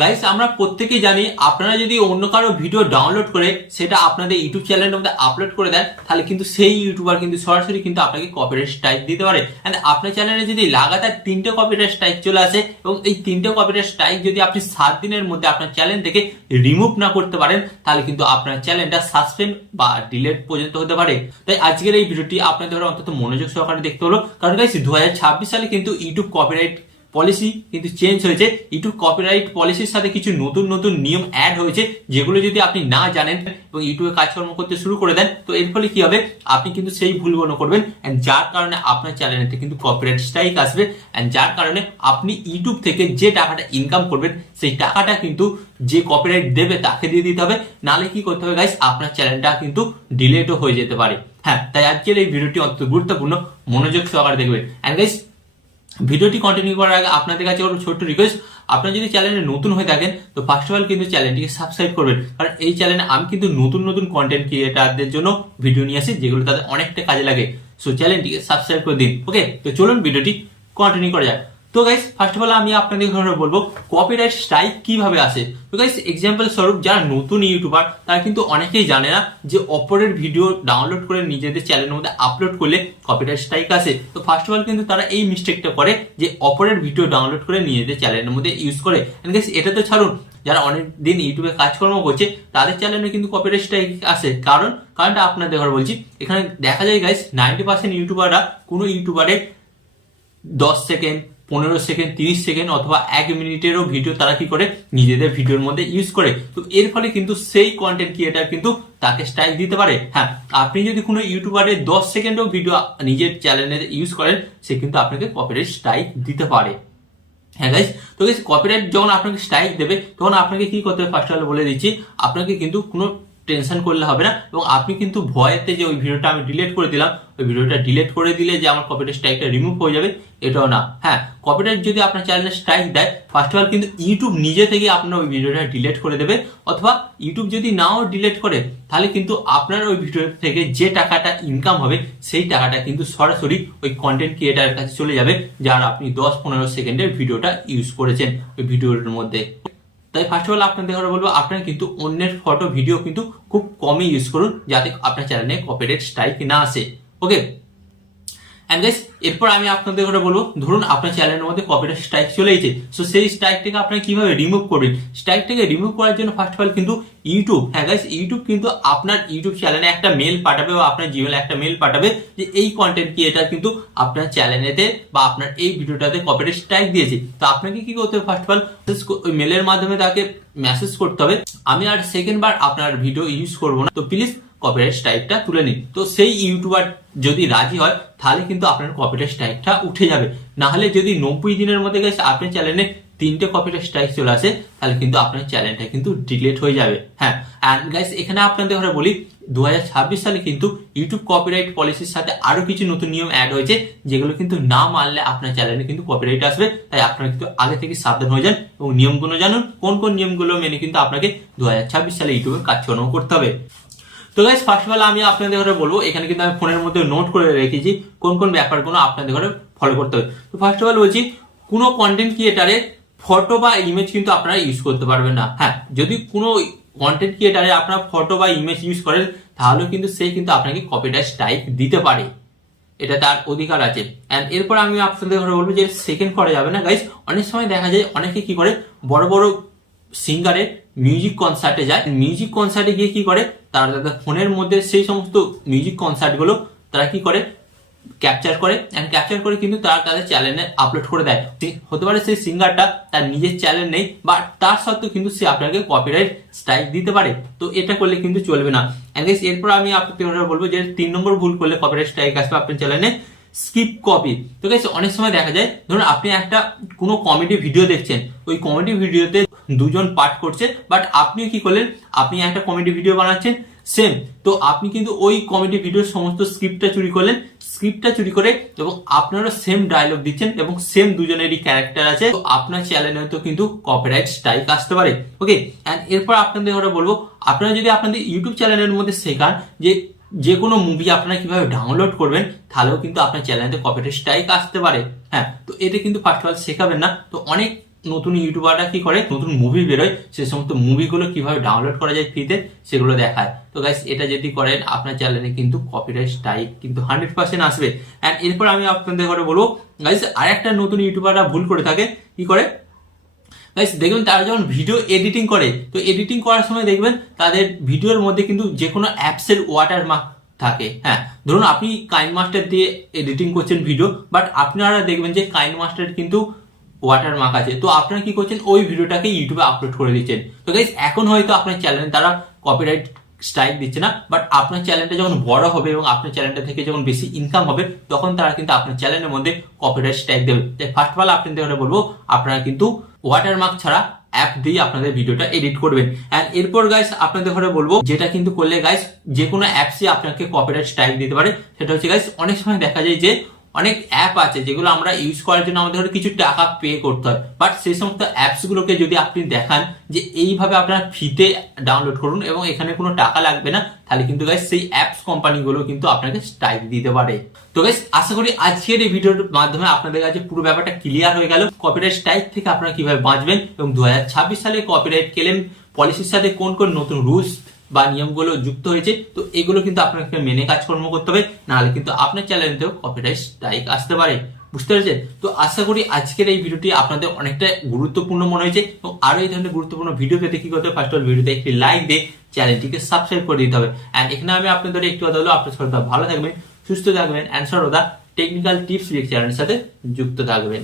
Guys আমরা প্রত্যেকেই জানি আপনারা যদি অন্য কারো ভিডিও ডাউনলোড করে সেটা আপনাদের ইউটিউব চ্যানেলের মধ্যে আপলোড করে দেন তাহলে কিন্তু সেই ইউটিউবার কিন্তু সরাসরি কিন্তু আপনাকে কপিরাইট স্ট্রাইক দিতে পারে। এন্ড আপনার চ্যানেলে যদি লাগাতার 3টে কপিরাইট স্ট্রাইক চলে আসে এবং এই 3টে কপিরাইট স্ট্রাইক যদি আপনি 7 দিনের মধ্যে আপনার চ্যানেল থেকে রিমুভ না করতে পারেন তাহলে কিন্তু আপনার চ্যানেলটা সাসপেন্ড বা ডিলিট পর্যন্ত হতে পারে। তাই আজকের এই ভিডিওটি আপনাদের অন্তত মনোযোগ সহকারে দেখতে হলো, কারণ গাইস 2026 সালে কিন্তু ইউটিউব কপিরাইট পলিসি কিন্তু চেঞ্জ হয়েছে। ইউটিউব কপিরাইট পলিসির সাথে কিছু নতুন নতুন নিয়ম অ্যাড হয়েছে যেগুলো যদি আপনি না জানেন এবং ইউটিউবে কাজকর্ম করতে শুরু করে দেন তো এর ফলে কি হবে, আপনি কিন্তু সেই ভুলগুলো করবেন এন্ড যার কারণে আপনার চ্যানেলে কিন্তু কপিরাইট স্ট্রাইক আসবে এন্ড যার কারণে আপনি ইউটিউব থেকে যে টাকাটা ইনকাম করবেন সেই টাকাটা কিন্তু যে কপিরাইট দেবে তাকে দিয়ে দিতে হবে, নালে কি করতে হবে গাইস, আপনার চ্যানেলটা কিন্তু ডিলেটও হয়ে যেতে পারে। হ্যাঁ, তাই আজকের এই ভিডিওটি অত্যন্ত গুরুত্বপূর্ণ, মনোযোগ সহকারে দেখবেন। এন্ড গাইস ভিডিওটি কন্টিনিউ করার আগে আপনাদের কাছে একটা ছোট্ট রিকোয়েস্ট, আপনারা যদি চ্যানেলে নতুন হয়ে থাকেন তো ফার্স্ট অফ অল কিন্তু চ্যানেলটিকে সাবস্ক্রাইব করবেন, কারণ এই চ্যানেলে আমি কিন্তু নতুন নতুন কন্টেন্ট ক্রিয়েটারদের জন্য ভিডিও নিয়ে আসি যেগুলো তাদের অনেকটা কাজে লাগে। সো চ্যানেলটিকে সাবস্ক্রাইব করে দিন। ওকে, তো চলুন ভিডিওটি কন্টিনিউ করা যাক। তো গাইস ফার্স্ট অফ অল আমি আপনাদের বলবো কপিরাইট স্ট্রাইক কিভাবে আসে। তো গাইস এক্সাম্পল স্বরূপ যারা নতুন ইউটিউবার তারা কিন্তু অনেকেই জানে না যে অপরের ভিডিও ডাউনলোড করে নিজেদের চ্যানেলের মধ্যে আপলোড করলে কপিরাইট স্ট্রাইক আসে। তো ফার্স্ট অফ অল কিন্তু তারা এই মিস্টেকটা করে যে অপরের ভিডিও ডাউনলোড করে নিজেদের চ্যানেলের মধ্যে ইউজ করে। গাইস এটা তো ছাড়ুন, যারা অনেক দিন ইউটিউবে কাজকর্ম করছে তাদের চ্যানেলে কিন্তু কপিরাইট স্ট্রাইক আসে। কারণটা আপনাদের ঘর বলছি, এখানে দেখা যায় গাইস 90% ইউটিউবাররা কোনো ইউটিউবারের 10 সেকেন্ড 15 সেকেন্ড 30 সেকেন্ড অথবা 1 মিনিটেরও ভিডিও তারা কি করে নিজেদের ভিডিওর মধ্যে ইউজ করে। তো এর ফলে কিন্তু সেই কন্টেন্ট ক্রিয়েটার কিন্তু তাকে স্ট্রাইক দিতে পারে। হ্যাঁ, আপনি যদি কোনো ইউটিউবারের 10 সেকেন্ডও ভিডিও নিজের চ্যানেলে ইউজ করেন সে কিন্তু আপনাকে কপিরাইট স্ট্রাইক দিতে পারে। হ্যাঁ গাইস, তো গাইস কপিরাইট যখন আপনাকে স্ট্রাইক দেবে তখন আপনাকে কি করতে হবে ফার্স্ট অফ অল বলে দিচ্ছি, আপনাকে কিন্তু কোনো টেনশন করলে হবে না এবং আপনি কিন্তু ভয়েতে যে ওই ভিডিওটা আমি ডিলিট করে দিলাম, ওই ভিডিওটা ডিলিট করে দিলে যে আমার কপিরাইট স্ট্রাইকটা রিমুভ হয়ে যাবে এটাও না। হ্যাঁ, কপিরাইট যদি আপনার চ্যানেলে স্ট্রাইক দেয় ফার্স্ট অফ অল কিন্তু ইউটিউব নিজে থেকে আপনার ওই ভিডিওটা ডিলিট করে দেবে, অথবা ইউটিউব যদি নাও ডিলিট করে তাহলে কিন্তু আপনার ওই ভিডিও থেকে যে টাকাটা ইনকাম হবে সেই টাকাটা কিন্তু সরাসরি ওই কন্টেন্ট ক্রিয়েটারের কাছে চলে যাবে যার আপনি 10-15 সেকেন্ডের ভিডিওটা ইউজ করেছেন ওই ভিডিওর মধ্যে। তাই ফার্স্ট অফ অল আপনাদের বলবো আপনারা কিন্তু অন্যের ফটো ভিডিও কিন্তু খুব কমই ইউজ করুন যাতে আপনার চ্যানেলে কপিরাইট স্ট্রাইক না আসে। ওকে, এন্ড গাইস এরপর আমি আপনাদের বলবো ধরুন আপনার চ্যানেলের মধ্যে কপিরাইট স্ট্রাইক চলে এসেছে, সো সেই স্ট্রাইকটাকে আপনি কিভাবে রিমুভ করবেন। স্ট্রাইকটাকে রিমুভ করার জন্য ফার্স্ট অফ অল কিন্তু ইউটিউব, হ্যাঁ গাইস ইউটিউব কিন্তু আপনার ইউটিউব চ্যানেলে একটা মেল পাঠাবে বা আপনার জিমেলে একটা মেল পাঠাবে যে এই কন্টেন্ট ক্রিয়েটার কিন্তু আপনার চ্যানেলেতে বা আপনার এই ভিডিওটাতে কপিরাইট স্ট্রাইক দিয়েছে। তো আপনাকে কি করতে হবে, ফার্স্ট অফ অল ওই মেলের মাধ্যমে তাকে মেসেজ করতে হবে আমি আর সেকেন্ড বার আপনার ভিডিও ইউজ করবো না, তো প্লিজ কপিরাইট স্ট্রাইকটা তুলে নিন। তো সেই ইউটিউবার যদি রাজি হয় তাহলে কিন্তু আপনার কপিরাইট স্ট্রাইকটা উঠে যাবে। না হলে যদি 90 দিনের মধ্যে গেছে আপনার চ্যানেলে 3টে কপিরাইট স্ট্রাইক চলে আসে তাহলে কিন্তু আপনার চ্যানেলটা কিন্তু ডিলিট হয়ে যাবে। হ্যাঁ, এন্ড গাইস এখানে আপনাদের বলি 2026 সালে কিন্তু ইউটিউব কপিরাইট পলিসির সাথে আরো কিছু নতুন নিয়ম অ্যাড হয়েছে যেগুলো কিন্তু না মানলে আপনার চ্যানেলে কিন্তু কপিরাইট আসবে। তাই আপনারা কিন্তু আগে থেকে সাবধান হয়ে যান এবং নিয়মগুলো জানুন কোন কোন নিয়মগুলো মেনে কিন্তু আপনাকে 2026 সালে ইউটিউবে কাজকর্ম করতে হবে। তো গাইস ফার্স্ট অফ অল আমি আপনাদের বলবো, এখানে কিন্তু আমি ফোনের মধ্যে নোট করে রেখেছি কোন কোন ব্যাপারগুলো আপনাদের ফলো করতে হবে। তো ফার্স্ট অফ অল বলছি কোনো কন্টেন্ট ক্রিয়েটারের ফটো বা ইমেজ কিন্তু আপনারা ইউজ করতে পারবেন না। হ্যাঁ, যদি কোনো কন্টেন্ট ক্রিয়েটারে আপনারা ফটো বা ইমেজ ইউজ করেন তাহলে কিন্তু সে কিন্তু আপনাকে কপিরাইট স্ট্রাইক দিতে পারে, এটা তার অধিকার আছে। এন্ড এরপর আমি আপনাদের বলবো যে সেকেন্ড করা যাবে না গাইস। অনেক সময় দেখা যায় অনেকে কি করে বড় বড় সিঙ্গারের মিউজিক কনসার্টে যায়, মিউজিক কনসার্টে গিয়ে কি করে তারা তাদের ফোনের মধ্যে সেই সমস্ত মিউজিক কনসার্ট গুলো তারা কি করে ক্যাপচার করে এন্ড ক্যাপচার করে কিন্তু তারা তাদের চ্যানেলে আপলোড করে দেয়। হতে পারে সেই সিঙ্গারটা তার নিজের চ্যানেল নেই বা তার সত্ত্বেও কিন্তু সে আপনাকে কপিরাইট স্ট্রাইক দিতে পারে, তো এটা করলে কিন্তু চলবে না। এন্ড গাইস এরপর আমি আপনাদের বলবো যে 3 নম্বর ভুল করলে কপিরাইট স্ট্রাইক আসবে আপনার চ্যানেলে, স্কিপ কপি। তো গাইস অনেক সময় দেখা যায় ধরুন আপনি একটা কোনো কমেডি ভিডিও দেখছেন, ওই কমেডি ভিডিওতে দুজন পার্ট করছে বাট আপনি কি করলেন, আপনি একটা কমেডি ভিডিও বানাচ্ছেন সেম, তো আপনি কিন্তু ওই কমেডি ভিডিওর সমস্ত স্ক্রিপ্টটা চুরি করলেন, স্ক্রিপ্টটা চুরি করে এবং আপনারও সেম ডায়লগ দিচ্ছেন এবং সেম দুজনেরই ক্যারেক্টার আছে, তো আপনার চ্যানেলে তো কিন্তু কপিরাইট স্ট্রাইক আসতে পারে। ওকে, এন্ড এরপর আপনাদের বলবো আপনারা যদি আপনাদের ইউটিউব চ্যানেলের মধ্যে শেখান যে কোনো মুভি আপনারা কিভাবে ডাউনলোড করবেন তাহলেও কিন্তু আপনার চ্যানেলে কপিরাইট স্ট্রাইক আসতে পারে। হ্যাঁ, তো এটা কিন্তু ফার্স্ট অফ অল শেখাবেন না। তো অনেক নতুন ইউটিউবাররা কি করে, নতুন মুভি বেরোয় সে সমস্ত মুভিগুলো কিভাবে ডাউনলোড করা যায় ফ্রিতে সেগুলো দেখায়। তো গাইস এটা যদি করেন আপনার চ্যানেলে কিন্তু কপিরাইট স্ট্রাইক কিন্তু 100% আসবে। এন্ড এরপর আমি আপনাদের ঘরে বলবো গাইস আরেকটা নতুন ইউটিউবাররা ভুল করে থাকে, কি করে গাইস দেখবেন তারা যখন ভিডিও এডিটিং করে, তো এডিটিং করার সময় দেখবেন তাদের ভিডিওর মধ্যে কিন্তু যে কোনো অ্যাপসের ওয়াটারমার্ক থাকে। হ্যাঁ, ধরুন আপনি কাইনমাস্টার দিয়ে এডিটিং করছেন ভিডিও, বাট আপনারা দেখবেন যে কাইনমাস্টার কিন্তু ওয়াটারমার্ক আছে, তো আপনারা কি করছেন ওই ভিডিওটাকে ইউটিউবে আপলোড করে দিচ্ছেন। তো গাইস এখন হয়তো আপনার চ্যানেলে তারা কপিরাইট স্ট্রাইক দিচ্ছে না, বাট আপনার চ্যানেলটা যখন বড় হবে এবং আপনার চ্যানেলটা থেকে যখন বেশি ইনকাম হবে তখন তারা কিন্তু আপনার চ্যানেলের মধ্যে কপিরাইট স্ট্রাইক দেবে। তাই ফার্স্ট অফ অল আপনাদের বলবো আপনারা কিন্তু ওয়াটারমার্ক ছাড়া অ্যাপ দিয়ে আপনাদের ভিডিওটা এডিট করবেন। এন্ড এরপর গাইস আপনাদের ঘরে বলবো যেটা কিন্তু করলে গাইস যে কোনো অ্যাপসই আপনাকে কপিরাইট স্ট্রাইক দিতে পারে, সেটা হচ্ছে গাইস অনেক সময় দেখা যায় যে অনেক অ্যাপ আছে যেগুলো আমরা ইউজ করার জন্য আমাদের কিছু টাকা পে করতে হয়, বাট সেই সমস্ত অ্যাপস গুলোকে যদি আপনি দেখান যে এইভাবে আপনারা ফ্রিতে ডাউনলোড করুন এবং এখানে কোনো টাকা লাগবে না, তাহলে কিন্তু গাইস সেই অ্যাপস কোম্পানিগুলো কিন্তু আপনাকে স্ট্রাইক দিতে পারে। তো গাইস আশা করি আজকের এই ভিডিওর মাধ্যমে আপনাদের কাছে পুরো ব্যাপারটা ক্লিয়ার হয়ে গেল, কপিরাইট স্ট্রাইক থেকে আপনারা কিভাবে বাঁচবেন এবং 2026 সালে কপিরাইট ক্লেম পলিসির সাথে কোন কোন নতুন রুলস বা নিয়মগুলো যুক্ত হয়েছে, তো এগুলো কিন্তু আপনাকে মেনে কাজকর্ম করতে হবে, নাহলে কিন্তু আপনার চ্যানেলেও কপিরাইট স্ট্রাইক আসতে পারে। বুঝতে পেরেছেন? তো আশা করি আজকের এই ভিডিওটি আপনাদের অনেকটা গুরুত্বপূর্ণ মনে হয়েছে, এবং আরো এই ধরনের গুরুত্বপূর্ণ ভিডিও পেতে কি করতে হবে, ফার্স্ট অফ অল ভিডিওতে একটি লাইক দিয়ে চ্যানেলটিকে সাবস্ক্রাইব করে দিতে হবে। এন্ড এখানে আমি আপনাদের একটু কথা হলো, আপনার সর্বদা ভালো থাকবেন, সুস্থ থাকবেন, এন্ড সর্বদা টেকনিক্যাল টিপস চ্যানেলের সাথে যুক্ত থাকবেন।